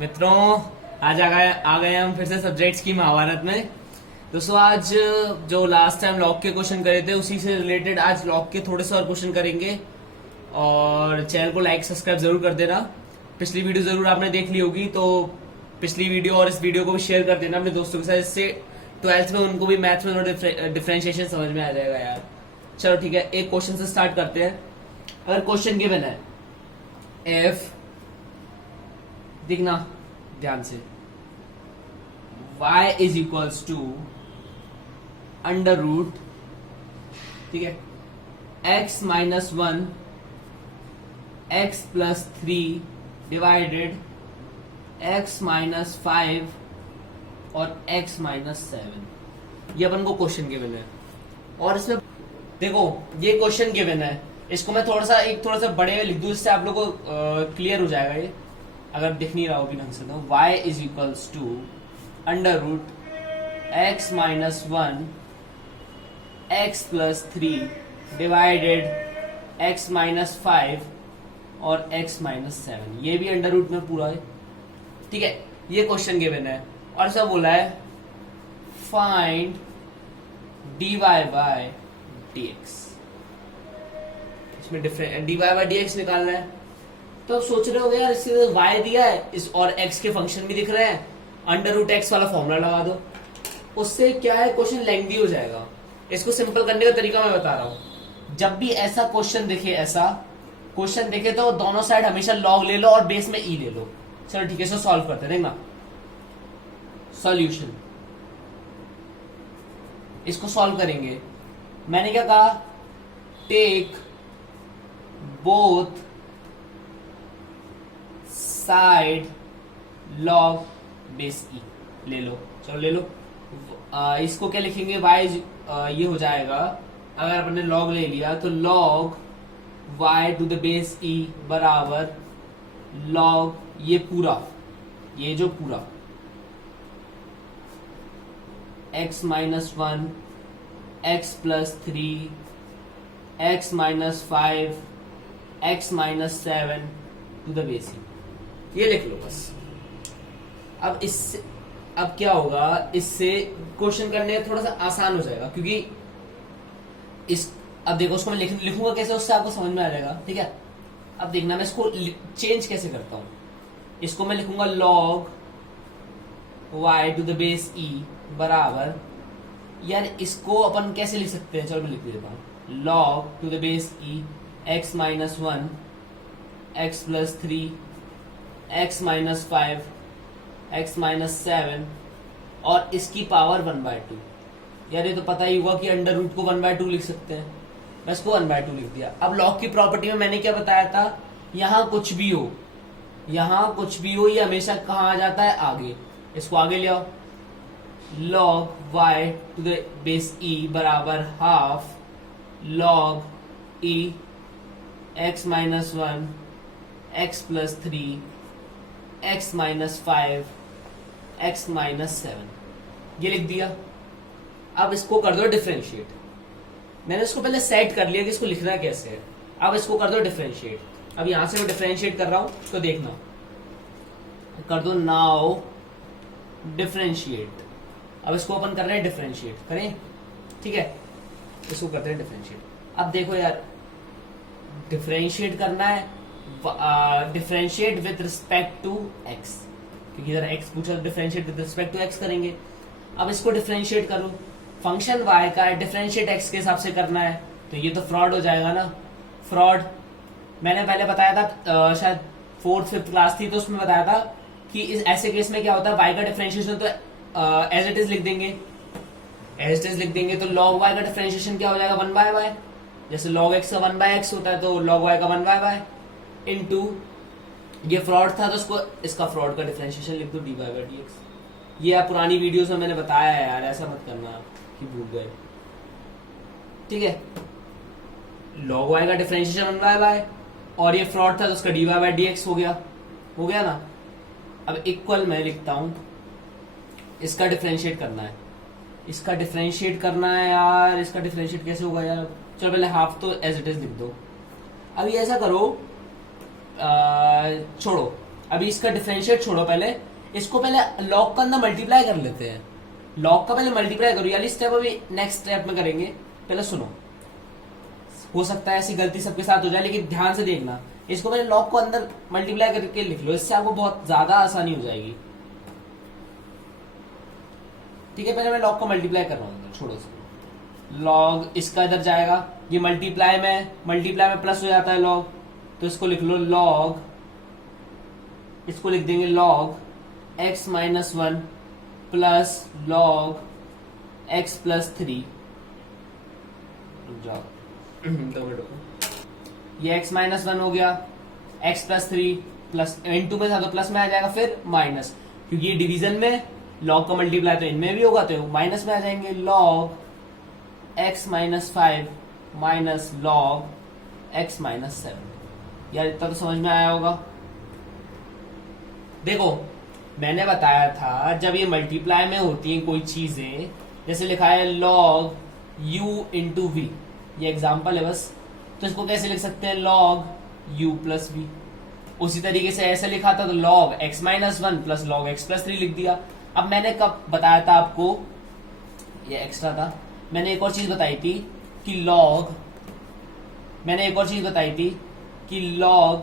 मित्रों, आज आ गए हम फिर से सब्जेक्ट्स की महाभारत में। दोस्तों, आज जो लास्ट टाइम लॉग के क्वेश्चन करे थे उसी से रिलेटेड आज लॉग के थोड़े से और क्वेश्चन करेंगे। और चैनल को लाइक सब्सक्राइब जरूर कर देना। पिछली वीडियो जरूर आपने देख ली होगी, तो पिछली वीडियो और इस वीडियो को भी शेयर कर देना अपने दोस्तों के साथ। इससे 12th में उनको भी मैथ्स में थोड़ा डिफरेंशिएशन समझ में आ जाएगा यार। चलो ठीक है, एक क्वेश्चन से स्टार्ट करते हैं। अगर क्वेश्चन गिवन है एफ, देखना ध्यान से, y is equals to under root, ठीक है, x minus 1 x plus 3 divided x minus 5 और x माइनस 7। ये अपन को क्वेश्चन गिवन है। और इसमें देखो, ये क्वेश्चन गिवन है, इसको मैं थोड़ा सा बड़े में लिख दूं, इससे आप लोगों को क्लियर हो जाएगा ये, अगर दिख नहीं रहा होगी ढंग से। तो y is equals to under root x minus 1 x plus 3 divided x minus 5 और x माइनस 7। ये भी अंडर रूट में पूरा है, ठीक है। ये क्वेश्चन गिवन है और ऐसा बोला है फाइंड dy बाय dx। इसमें डिफरेंट dy बाय dx निकालना है। तो आप सोच रहे हो यार, इससे y दिया है इस और x के फंक्शन भी दिख रहे हैं, अंडर रूट एक्स वाला फॉर्मूला लगा दो। उससे क्या है, क्वेश्चन लेंथी हो जाएगा। इसको सिंपल करने का तरीका मैं बता रहा हूं। जब भी ऐसा क्वेश्चन दिखे, तो दोनों साइड हमेशा लॉग ले लो और बेस में ई ले लो। चलो ठीक है, इसको सॉल्व करते हैं। देखना सॉल्यूशन, इसको सॉल्व करेंगे। मैंने क्या कहा, take both side log base e ले लो। चलो ले लो। इसको क्या लिखेंगे, y ये हो जाएगा, अगर अपन ने log ले लिया तो log y to the base e बराबर log ये पूरा, ये जो पूरा x minus 1 x plus 3 x minus 5 x minus 7 to the base e। ये लिख लो बस। अब इससे अब क्या होगा, इससे क्वेश्चन करने में थोड़ा सा आसान हो जाएगा, क्योंकि अब देखो, उसको मैं लिखूंगा कैसे, उससे आपको समझ में आ जाएगा, ठीक है। अब देखना मैं इसको चेंज कैसे करता हूं। इसको मैं लिखूंगा log y to the base e बराबर, यार इसको अपन कैसे लिख सकते हैं, चलो मैं लिख देता हूं, log to the base e x minus 1 x plus 3 x minus 5 x minus 7 और इसकी पावर 1/2। यार ये तो पता ही होगा कि अंडर रूट को 1/2 लिख सकते हैं। मैं इसको 1/2 लिख दिया। अब लॉग की प्रॉपर्टी में मैंने क्या बताया था, यहां कुछ भी हो, ये हमेशा कहां आ जाता है, आगे। इसको आगे ले आओ, log y to the base e बराबर half log e x minus 1 x plus 3 x minus 5 x minus 7। ये लिख दिया। अब इसको कर दो डिफरेंशिएट। मैंने इसको पहले सेट कर लिया कि इसको लिखना कैसे है। अब इसको कर दो डिफरेंशिएट। अब यहां से मैं डिफरेंशिएट कर रहा हूं, तो देखना, कर दो नाउ डिफरेंशिएट। अब इसको अपन कर रहे हैं डिफरेंशिएट, करें, ठीक है। इसको करते हैं डिफरेंशिएट। अब देखो यार, डिफरेंशिएट करना है, differentiate with respect to x, क्योंकि इधर x पूछा, differentiate with respect to x करेंगे। अब इसको डिफरेंशिएट करो, फंक्शन y का डिफरेंशिएट x के हिसाब से करना है, तो ये तो फ्रॉड हो जाएगा ना। फ्रॉड मैंने पहले बताया था, शायद 4th 5th क्लास थी, तो उसमें बताया था कि इस ऐसे केस में क्या होता है, y का डिफरेंशिएशन तो एज इट इज लिख देंगे, तो log y का डिफरेंशिएशन क्या हो जाएगा, 1/y। जैसे log x का 1/x होता है, तो log y का 1/y इनटू, ये फ्रॉड था तो इसका फ्रॉड का डिफरेंशिएशन लिख दो, dy बाय dx। ये पुरानी वीडियोस में मैंने बताया है यार, ऐसा मत करना कि भूल गए, ठीक है। log y का डिफरेंशिएशन 1/y और ये फ्रॉड था तो उसका dy बाय dx हो गया ना। अब इक्वल मैं लिखता हूं, इसका डिफरेंशिएट करना है यार। इसका डिफरेंशिएट कैसे होगा यार, चलो पहले हाफ तो एज इट इज लिख दो। अब ये ऐसा करो, छोड़ो, अभी इसका डिफरेंशिएट छोड़ो, पहले इसको पहले लॉग का अंदर मल्टीप्लाई कर लेते हैं। लॉग का पहले मल्टीप्लाई करो, यानी स्टेप अभी नेक्स्ट स्टेप में करेंगे। पहले सुनो, हो सकता है ऐसी गलती सबके साथ हो जाए, लेकिन ध्यान से देखना। इसको पहले लॉग को अंदर मल्टीप्लाई करके लिख लो, इससे आपको बहुत ज्यादा आसानी हो जाएगी। ठीक है, पहले मैं लॉग को मल्टीप्लाई कर रहा हूँ, छोड़ो इसको। लॉग इसका इधर जाएगा, ये मल्टीप्लाई में प्लस हो जाता है लॉग, तो इसको लिख लो लॉग, इसको लिख देंगे log x minus 1 plus log x plus 3। जाओ 2 मिनट, ये x माइनस 1 हो गया, x प्लस 3 प्लस इनटू में था तो प्लस में आ जाएगा, फिर माइनस, क्योंकि ये डिवीजन में लॉग का मल्टीप्लाई तो इनमें भी होगा तो माइनस में आ जाएंगे। Log x minus 5 minus log x minus 7। यार इतना तो समझ में आया होगा। देखो मैंने बताया था जब ये मल्टीप्लाई में होती हैं कोई चीजें, जैसे लिखा है log u इंटू वी, ये एग्जाम्पल है बस, तो इसको कैसे लिख सकते हैं log u प्लस वी। उसी तरीके से ऐसे लिखा था तो log x minus 1 plus log x plus 3 लिख दिया। अब मैंने कब बताया था आपको, ये एक्स्ट्रा था, मैंने एक और चीज बताई थी कि log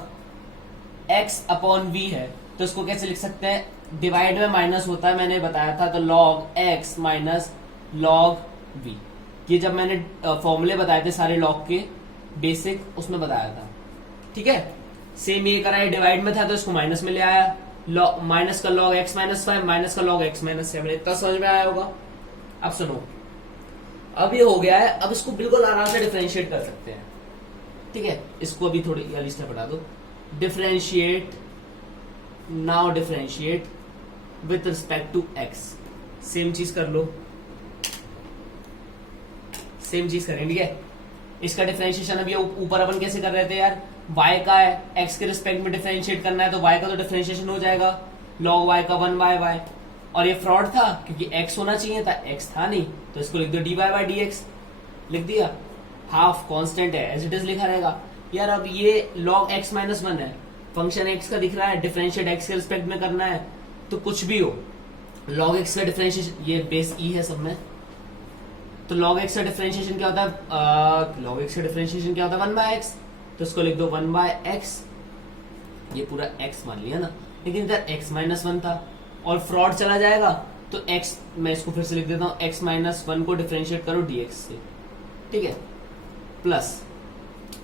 x अपॉन v है, तो इसको कैसे लिख सकते हैं, डिवाइड में माइनस होता है, मैंने बताया था, तो log x minus log v। ये जब मैंने फॉर्मूले बताए थे सारे लॉग के बेसिक, उसमें बताया था। ठीक है, सेम ये करा है, डिवाइड में था तो इसको माइनस में ले आया, माइनस का log x माइनस 5 माइनस का log x माइनस 7। इतना समझ में आया होगा। अब सुनो, अब ये हो गया है, अब इसको बिल्कुल आराम से डिफरेंशिएट कर सकते हैं। ठीक है, इसको अभी थोड़ी लिस्ट में पढ़ा दो। Differentiate, now differentiate with respect to x। Same चीज कर लो, सेम चीज करें। ठीक है, इसका डिफरेंशिएशन अभी ऊपर अपन कैसे कर रहे थे यार, y का है, x के रिस्पेक्ट में डिफरेंशिएट करना है, तो y का तो डिफरेंशिएशन हो जाएगा log y का 1/y। और ये फ्रॉड था क्योंकि x होना चाहिए था, x था नहीं, तो इसको लिख दो dy बाई dx, लिख दिया। हाफ कांस्टेंट है, एज इट इज लिखा रहेगा। यार अब ये log x माइनस 1 है, फंक्शन x का दिख रहा है, डिफरेंशिएट x के रिस्पेक्ट में करना है, तो कुछ भी हो log x का डिफरेंशिएशन, ये बेस e है सब में, तो log x का डिफरेंशिएशन क्या होता है, log x का डिफरेंशिएशन क्या होता है 1/x, तो इसको लिख दो 1/x। ये पूरा x मान लिया ना, लेकिन इधर x माइनस 1 था और फ्रॉड चला जाएगा, तो x, मैं इसको फिर से लिख देता हूँ, x माइनस 1 को डिफरेंशिएट करो dx से। ठीक है, प्लस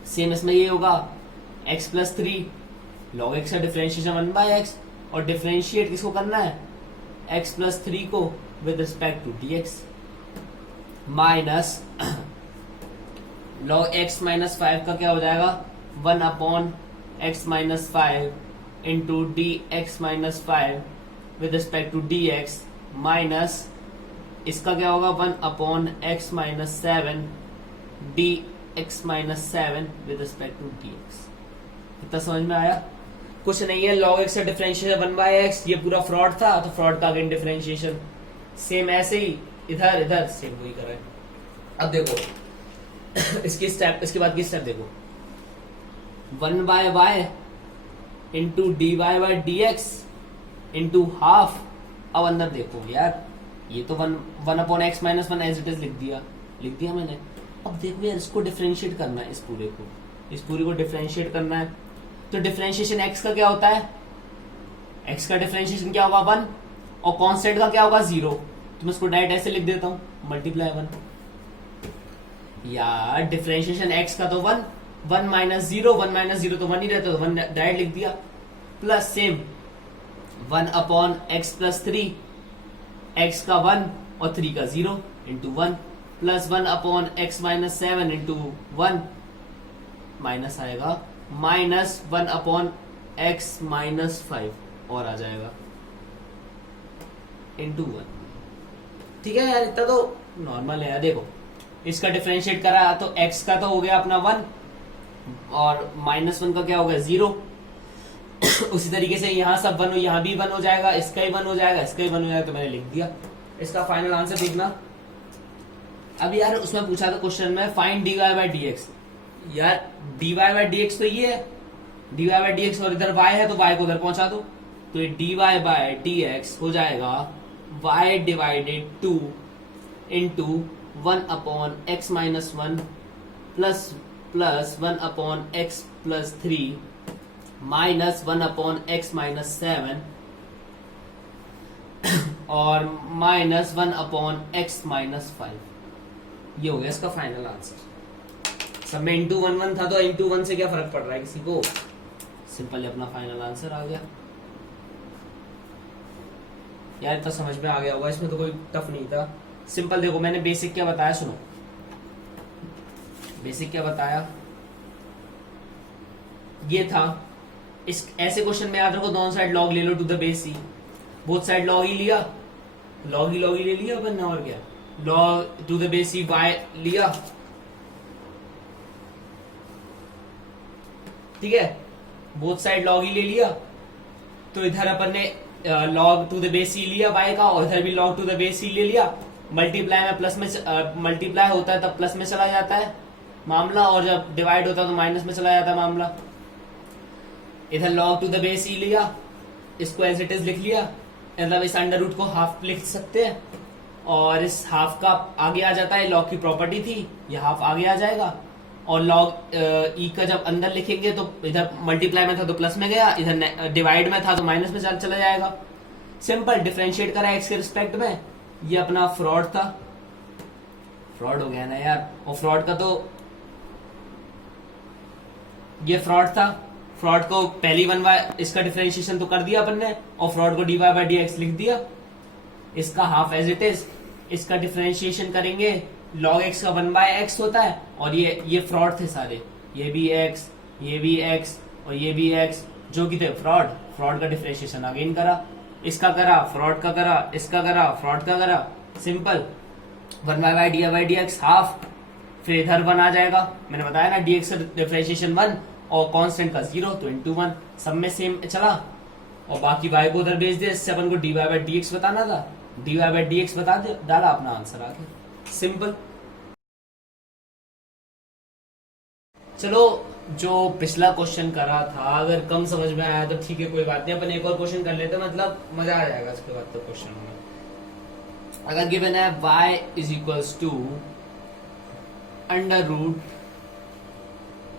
सेम इसमें ये होगा x प्लस 3, log x का डिफरेंशिएशन 1/x, और डिफरेंशिएट किसको करना है, x प्लस 3 को with respect to dx, minus log x minus 5 का क्या हो जाएगा 1 upon x minus 5 into d x minus 5 with respect to d x, minus इसका क्या होगा 1 upon x minus 7 d x minus 7 with respect to d x. इतना समझ में आया? कुछ नहीं है, log x का डिफरेंशिएशन 1/x, ये पूरा फ्रॉड था तो फ्रॉड का अगेन डिफरेंशिएशन। सेम ऐसे ही इधर इधर सेम वही कर रहे हैं। अब देखो इसकी स्टेप, इसके बाद की स्टेप देखो, 1/y into d y by d x into half. अब अंदर देखो यार, ये तो 1 upon x minus 1 as it is लिख दिया मैंने। अब देखो यार, इसको डिफरेंशिएट करना है, इस पूरे को डिफरेंशिएट करना है, तो डिफरेंशिएशन x का क्या होता है, x का डिफरेंशिएशन क्या होगा 1, और कांस्टेंट का क्या होगा 0, तो मैं इसको डायरेक्ट ऐसे लिख देता हूं मल्टीप्लाई 1। यार डिफरेंशिएशन x का तो 1 माइनस 0, 1 माइनस 0 तो 1 ही रहता, तो 1 डायरेक्ट लिख दिया, plus same 1 upon x plus 3, x का 1 और 3 का 0 into 1, plus 1 upon x minus 7 into 1, minus आएगा माइनस 1 अपॉन x माइनस 5 और आ जाएगा इंटू 1। ठीक है यार, इतना तो नॉर्मल है यार। देखो इसका डिफरेंशिएट करा तो x का तो हो गया अपना 1 और माइनस 1 का क्या होगा 0। उसी तरीके से यहाँ सब 1 हो, यहाँ भी 1 हो जाएगा, इसका ही 1 हो जाएगा, इसका ही 1 हो जाएगा, तो मैंने लिख दिया। इसका फाइनल आंसर देखना। अब यार उसमें पूछा था क्वेश्चन में फाइंड dy बाई dx। यार dy बाई dx तो ये है, dy बाई डी एक्स, और इधर y है तो y को उधर पहुंचा दो, तो ये dy बाई डी एक्स हो जाएगा y divided 2 into 1 upon x minus 1 plus 1 upon x plus 3 minus 1 upon x minus 7 और माइनस 1 अपॉन एक्स माइनस 5। ये हो गया इसका फाइनल आंसर। सब में इंटू 1 था तो इंटू 1 से क्या फर्क पड़ रहा है किसी को, सिंपली अपना फाइनल आंसर आ गया। यार इतना समझ में आ गया होगा, इसमें तो कोई टफ नहीं था, सिंपल। देखो मैंने बेसिक क्या बताया, सुनो बेसिक क्या बताया, ये था। इस ऐसे क्वेश्चन में याद रखो दोनों साइड लॉग ले लो to the base c, both side log ही लिया, लॉग ही ले लिया अपन ने, और क्या log to the base c y लिया, ठीक है, बोथ साइड लॉग ही ले लिया, तो इधर अपन ने लॉग टू द बेस सी लिया y का, और इधर भी लॉग टू द बेस सी ले लिया। मल्टीप्लाई में प्लस में मल्टीप्लाई होता है तब प्लस में चला जाता है मामला, और जब डिवाइड होता है तो माइनस में चला जाता है मामला। इधर लॉग टू द बेस सी लिया, इसको एज इट इज लिख लिया, मतलब इस अंडर रूट को हाफ लिख सकते हैं, और इस हाफ का आगे आ जाता है, लॉग की प्रॉपर्टी थी, ये हाफ आगे आ जाएगा। और लॉग ई का जब अंदर लिखेंगे तो इधर मल्टीप्लाई में था तो प्लस में गया, इधर डिवाइड में था तो माइनस में चला जाएगा। सिंपल डिफरेंशिएट करा एक्स के रिस्पेक्ट में, ये अपना फ्रॉड था, फ्रॉड हो गया ना यार, और फ्रॉड का तो ये फ्रॉड था, फ्रॉड को पहली 1y इसका डिफरेंशिएशन तो कर दिया अपन ने, और फ्रॉड को dy बाई डी एक्स लिख दिया, इसका हाफ एज इट इज, इसका डिफरेंशिएशन करेंगे, log x का 1/x होता है, और ये फ्रॉड थे सारे, ये भी x, ये भी x और ये भी x, जो कि थे फ्रॉड, फ्रॉड का डिफरेंशिएशन अगेन करा, इसका करा, फ्रॉड का करा, इसका करा, फ्रॉड का करा, simple 1 by d x half, फिर इधर 1 आ जाएगा, मैंने बताया ना dx का डिफरेंशिएशन 1 और कांस्टेंट का 0 तो इंटू 1, सब में सेम चला, और बाकी y को उधर भेज दिया, इससे अपन को dy बाई डी एक्स बताना था, dy बाई डी एक्स बता दिया, डाला अपना आंसर आ गया, सिंपल। चलो जो पिछला क्वेश्चन करा था अगर कम समझ में आया तो ठीक है, कोई बात नहीं, अपन एक और क्वेश्चन कर लेते, मतलब मजा आ जाएगा इसके बाद तो क्वेश्चन में। अगर गिवन है y is equals to under root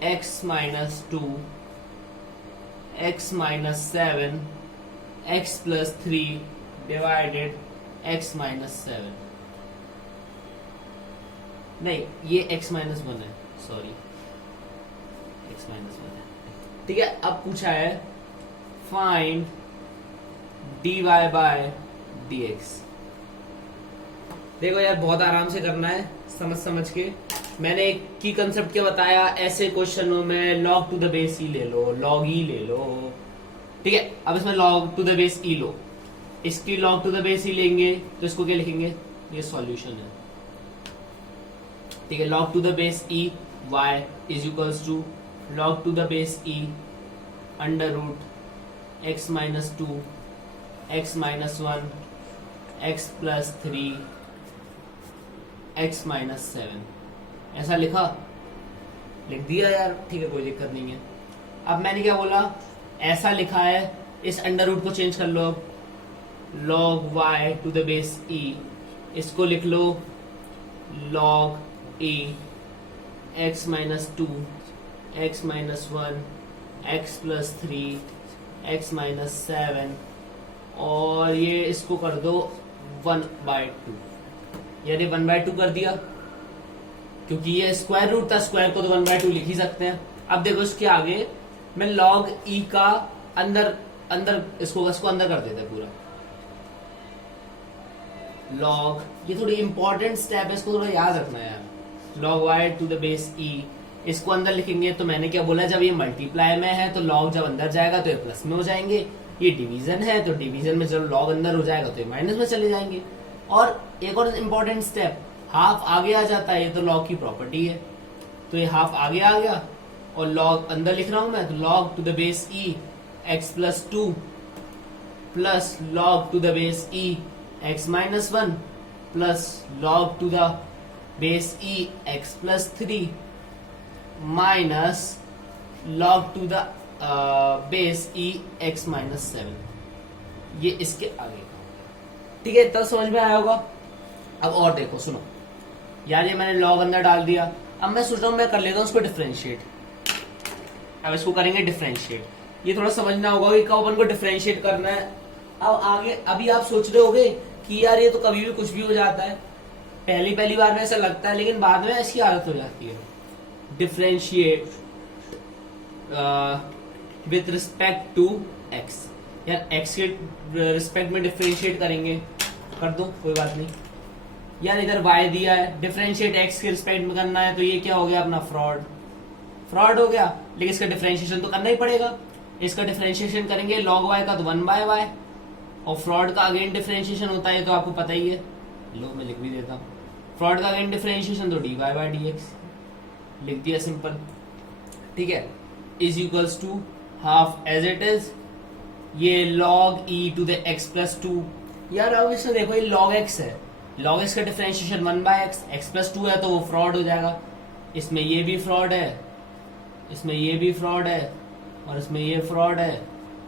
x minus 2 x minus 7 x plus 3 divided x minus 7, नहीं ये x माइनस 1 है, सॉरी x माइनस 1 है, ठीक है। अब पूछा है फाइंड dy बाय dx। देखो यार बहुत आराम से करना है, समझ के। मैंने एक की कंसेप्ट क्या बताया, ऐसे क्वेश्चनों में log to the base e ले लो, log ई ले लो, ठीक है। अब इसमें log टू द बेस ई लो, इसकी log टू द बेस ई लेंगे तो इसको क्या लिखेंगे, ये सॉल्यूशन है, ठीक है। log to the base e y is equals to log to the base e under root x minus 2 x minus 1 x plus 3 x minus 7, ऐसा लिख दिया यार, ठीक है, कोई दिक्कत नहीं है। अब मैंने क्या बोला, ऐसा लिखा है, इस अंडर रूट को चेंज कर लो, log y to the base e, इसको लिख लो log e x minus 2 x minus 1 x plus 3 x minus 7, और ये इसको कर दो 1/2, यानी 1/2 कर दिया, क्योंकि ये स्क्वायर रूट था, स्क्वायर को तो 1/2 लिख ही सकते हैं। अब देखो इसके आगे मैं log e का अंदर इसको अंदर कर देते पूरा, log, ये थोड़ी इंपॉर्टेंट स्टेप है, इसको थोड़ा याद रखना है यार। log y to the base e, इसको अंदर लिखेंगे, तो मैंने क्या बोला, जब ये मल्टीप्लाई में है तो log जब अंदर जाएगा तो ये प्लस में हो जाएंगे, ये डिवीजन है तो डिवीजन में जब log अंदर हो जाएगा तो ये माइनस में चले जाएंगे। और एक और इम्पोर्टेंट स्टेप, हाफ आगे आ जाता है, ये तो log की प्रॉपर्टी है, तो ये हाफ आगे आ गया, और log अंदर लिख रहा हूं मैं, तो log to the base e x plus 2 plus log to the base e x minus 1 plus log to the base e x plus 3 minus log to the base e x minus 7, ये इसके आगे का। ठीक है, तब समझ में आया होगा। अब और देखो, सुनो यार, ये मैंने लॉग अंदर डाल दिया। अब मैं सोच रहा हूँ मैं कर लेता हूँ उसको डिफरेंशिएट। अब इसको करेंगे डिफरेंशिएट। ये थोड़ा समझना होगा कि कब अपन को डिफरेंशिएट करना है। अब आगे अभी आप सोच रहे होगे कि यार ये तो कभी भी कुछ भी हो जाता है, पहली पहली बार में ऐसा लगता है, लेकिन बाद में ऐसी आदत हो जाती है। Differentiate with respect to x, यार एक्स के रिस्पेक्ट में डिफरेंशिएट करेंगे, कर दो कोई बात नहीं। यार इधर y दिया है, डिफरेंशिएट x के रिस्पेक्ट में करना है, तो ये क्या हो गया अपना फ्रॉड हो गया। लेकिन इसका डिफरेंशिएशन तो करना ही पड़ेगा। इसका डिफरेंशिएशन करेंगे log y का तो 1/y, और फ्रॉड का अगेन डिफरेंशिएशन होता है तो आपको पता ही है। लो मैं लिख भी देता हूँ, फ्रॉड का अगेन डिफरेंशिएशन तो dy/dx, लिख दिया सिंपल। ठीक है, is equals to half as it is ये log e to the x plus 2। यार अब इसमें देखो, ये log x है, log x का डिफरेंशिएशन 1/x, x प्लस 2 है तो वो फ्रॉड हो जाएगा। इसमें ये भी फ्रॉड है, इसमें ये भी फ्रॉड है, और इसमें ये फ्रॉड है,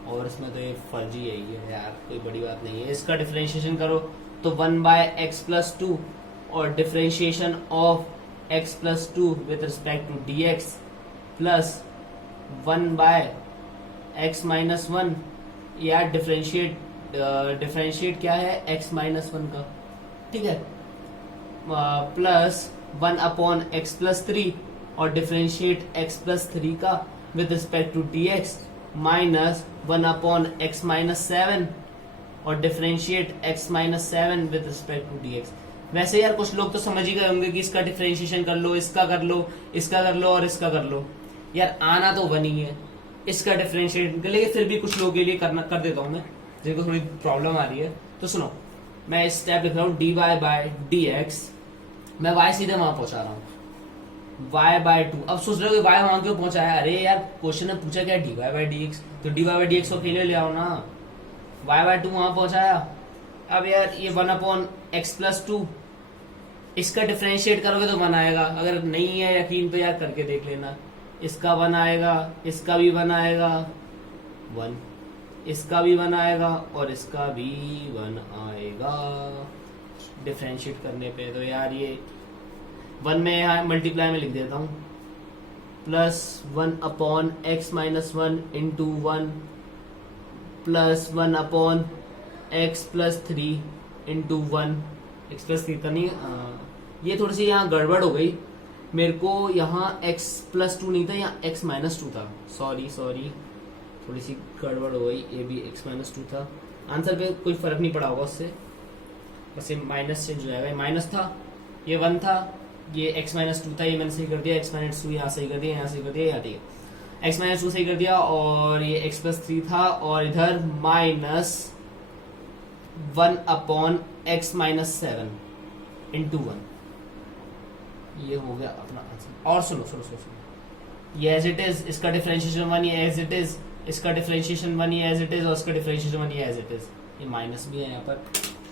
और इसमें तो ये फर्जी है ये यार, कोई बड़ी बात नहीं है। इसका डिफरेंशिएशन करो तो 1/x प्लस 2, और differentiation of x plus 2 with respect to dx plus 1/x minus 1। यार डिफरेंशिएट क्या है x माइनस 1 का, ठीक है, प्लस 1/x प्लस 3, और डिफरेंशिएट x प्लस 3 का with respect to dx minus 1/x minus 7, और differentiate x minus 7 with respect to dx। वैसे यार कुछ लोग तो समझ ही गए होंगे कि इसका डिफरेंशिएशन कर लो, इसका कर लो, इसका कर लो और इसका कर लो। यार आना तो वन ही है इसका डिफरेंशिएट, लेकिन फिर भी कुछ लोगों के लिए करना कर देता हूं मैं, जिनको थोड़ी प्रॉब्लम आ रही है। तो सुनो, मैं स्टेप लिख रहा हूँ dy/dx, मैं y सीधे वहां पहुंचा रहा हूँ y/2। अब सोच रहे हो कि y वहां क्यों पहुंचाया? अरे यार क्वेश्चन में पूछा क्या dy/dx, तो dy/dx को अकेले ले आओ ना, y/2 वहां पहुंचाया। अब यार ये 1/x प्लस 2, इसका डिफरेंशिएट करोगे तो 1 आएगा। अगर नहीं है यकीन तो यार करके देख लेना, इसका 1 आएगा, इसका भी 1 आएगा, 1, इसका भी 1 आएगा, और इसका भी 1 आएगा डिफरेंशिएट करने पे। तो यार ये 1 में यहाँ मल्टीप्लाई में लिख देता हूँ, plus 1/x minus 1 into 1 plus 1/x plus 3 into 1। x plus 3 का नहीं, ये थोड़ी सी यहाँ गड़बड़ हो गई मेरे को, यहाँ x प्लस 2 नहीं था, यहाँ x माइनस 2 था। सॉरी थोड़ी सी गड़बड़ हो गई, ये भी x माइनस 2 था। आंसर पे कोई फर्क नहीं पड़ा होगा उससे, बस ये माइनस चेंज हो जाएगा। ये माइनस था, ये 1 था, ये x माइनस 2 था, ये मैंने सही कर दिया। x माइनस 2 यहाँ सही कर दिया, यहाँ सही कर दिया, यहाँ ठीक है, x माइनस 2 सही कर दिया, और ये x प्लस 3 था, और इधर माइनस 1/x माइनस 7 इंटू 1। ये हो गया अपना आंसर। और सुनो, ये एज इट इज, इसका डिफरेंशिएशन 1, ये एज इट इज, इसका डिफरेंशिएशन 1, ये एज इट इज, और इसका डिफरेंशिएशन 1, ये एज इट इज। ये माइनस भी है यहाँ पर,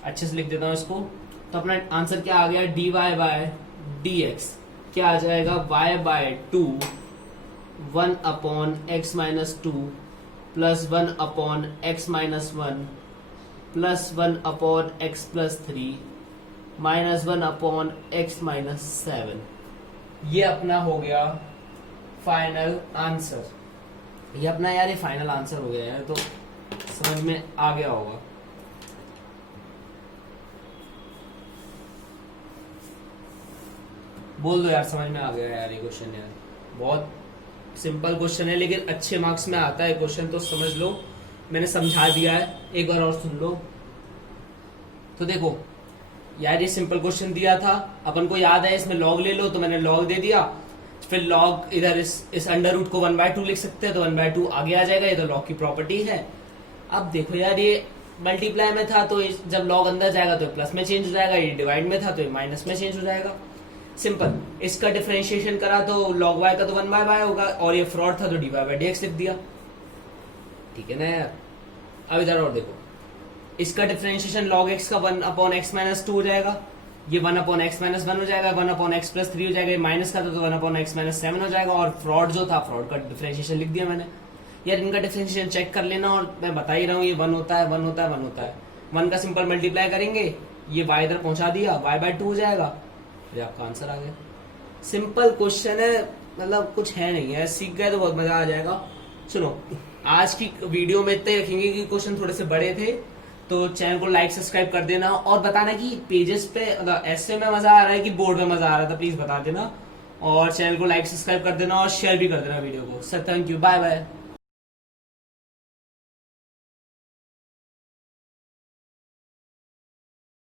अच्छे से लिख देता हूँ इसको। तो अपना आंसर क्या आ गया, dy/dx क्या आ जाएगा, y/2 1/x minus 2 plus 1/x minus 1 plus 1/x plus 3 minus 1/x minus 7। ये अपना हो गया फाइनल आंसर। ये अपना यार ये फाइनल आंसर हो गया यार, तो समझ में आ गया होगा। बोल दो यार समझ में आ गया यार, ये क्वेश्चन यार बहुत सिंपल क्वेश्चन है, लेकिन अच्छे मार्क्स में आता है क्वेश्चन, तो समझ लो मैंने समझा दिया है। एक बार और सुन लो। तो देखो यार ये सिंपल क्वेश्चन दिया था, अपन को याद है इसमें लॉग ले लो, तो मैंने लॉग दे दिया। फिर लॉग इधर इस अंडर रूट को 1/2 लिख सकते हैं, तो 1/2 आगे आ जाएगा, ये तो लॉग की प्रॉपर्टी है। अब देखो यार ये मल्टीप्लाई में था, तो जब लॉग अंदर जाएगा तो प्लस में चेंज हो जाएगा, ये डिवाइड में था तो ये माइनस में चेंज हो जाएगा। सिंपल। इसका डिफरेंशिएशन करा तो log y का तो 1/y होगा, और ये फ्रॉड था तो dy/dx लिख दिया। ठीक है ना यार। अब इधर और देखो, इसका डिफरेंशिएशन log x का 1/x माइनस 2 हो जाएगा, ये 1/x माइनस 1 हो जाएगा, 1/x प्लस 3 हो जाएगा, ये माइनस का था तो 1/x माइनस 7 हो जाएगा, और फ्रॉड जो था फ्रॉड का डिफरेंशिएशन लिख दिया मैंने। यार इनका डिफरेंशिएशन चेक कर लेना, और मैं बता ही रहा हूँ ये 1 होता है, 1 होता है, 1 होता है। 1 का सिंपल मल्टीप्लाई करेंगे, ये y इधर पहुंचा दिया, y/2 हो जाएगा, ये आपका आंसर आ गया। सिंपल क्वेश्चन है, मतलब कुछ है नहीं है, सीख गए तो बहुत मजा आ जाएगा। सुनो, आज की वीडियो में इतने रखेंगे कि क्वेश्चन थोड़े से बड़े थे, तो चैनल को लाइक सब्सक्राइब कर देना, और बताना कि पेजेस पे मतलब ऐसे में मजा आ रहा है कि बोर्ड में मजा आ रहा था, प्लीज बता देना। और चैनल को लाइक सब्सक्राइब कर देना और शेयर भी कर देना वीडियो को। Sir thank you, bye bye.